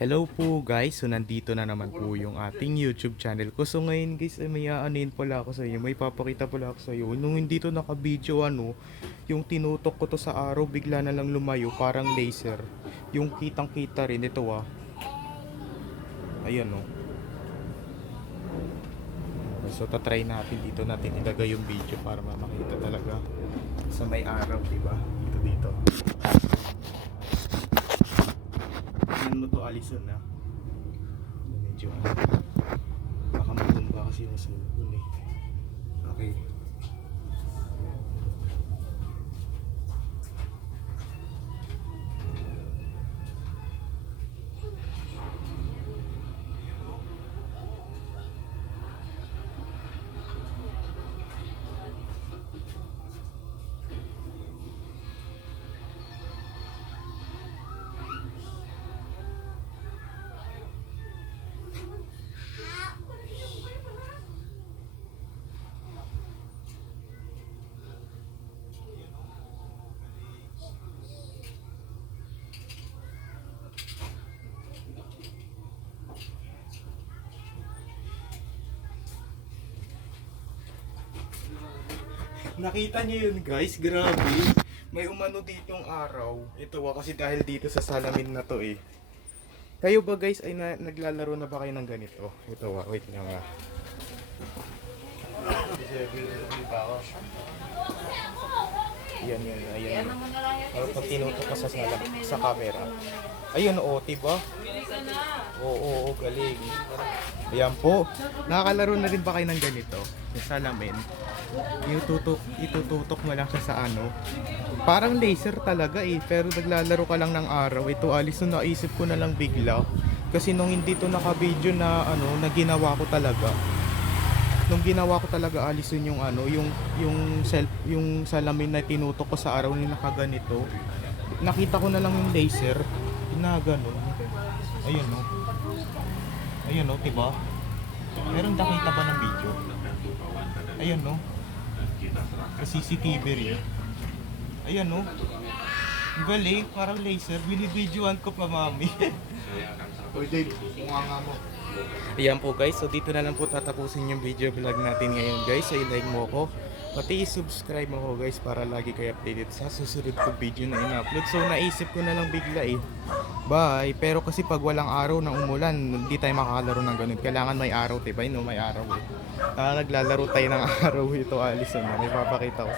Hello po guys, so nandito na naman po yung ating YouTube channel ko. So ngayon guys, ay may aanin pala ako sa iyo, may papakita pala ako sa iyo. Nung hindi to naka-video ano, yung tinutok ko to sa araw, bigla na lang lumayo, parang laser. Yung kitang-kita rin, ito ah. Ayan oh. So tatry natin dito natin ilagay yung video para makita talaga sa may araw, di ba? Dito dito. Tingnan mo to Alison na. Medyo ano. Baka matumba kasi yung cellphone eh. Okay. Nakita niyo yun guys, grabe. May umano ditong araw. Ito ah, kasi dahil dito sa salamin na to eh. Kayo ba guys ay na, naglalaro na ba kayo ng ganito? Ito ah, wait lang ah. Yan yan, ayan. Pag tinutok ka sa, sa camera. Ayun oh, diba? Oo, oo, oo, galing. Ayan po. Nakakalaro na rin ba kayo ng ganito? Sa salamin. Itututok, itututok mo lang siya sa ano. Parang laser talaga eh. Pero naglalaro ka lang ng araw. Ito alis na naisip ko na lang bigla. Kasi nung hindi to naka-video na ano, na ginawa ko talaga. Nung ginawa ko talaga Alison yung ano, yung yung self yung salamin na tinutok ko sa araw ni nakaganito. Nakita ko na lang yung laser na ganun. Ayun no. Ayun no, 'di ba? Meron nakita ba ng video? Ayun no. Sa CCTV rin. Ayun no. Galing, parang laser. Binibidyoan ko pa, mami. Uy, Dave, nga mo. Ayan po guys, so dito na lang po tatapusin yung video vlog natin ngayon guys. So i-like mo ko. Pati i-subscribe mo ko guys para lagi kayo updated sa susunod ko video na in-upload. So naisip ko na lang bigla eh. Bye! Pero kasi pag walang araw ng umulan, hindi tayo makakalaro ng ganun. Kailangan may araw, diba? No, may araw eh. Ah, naglalaro tayo ng araw ito, Alison. May papakita ko.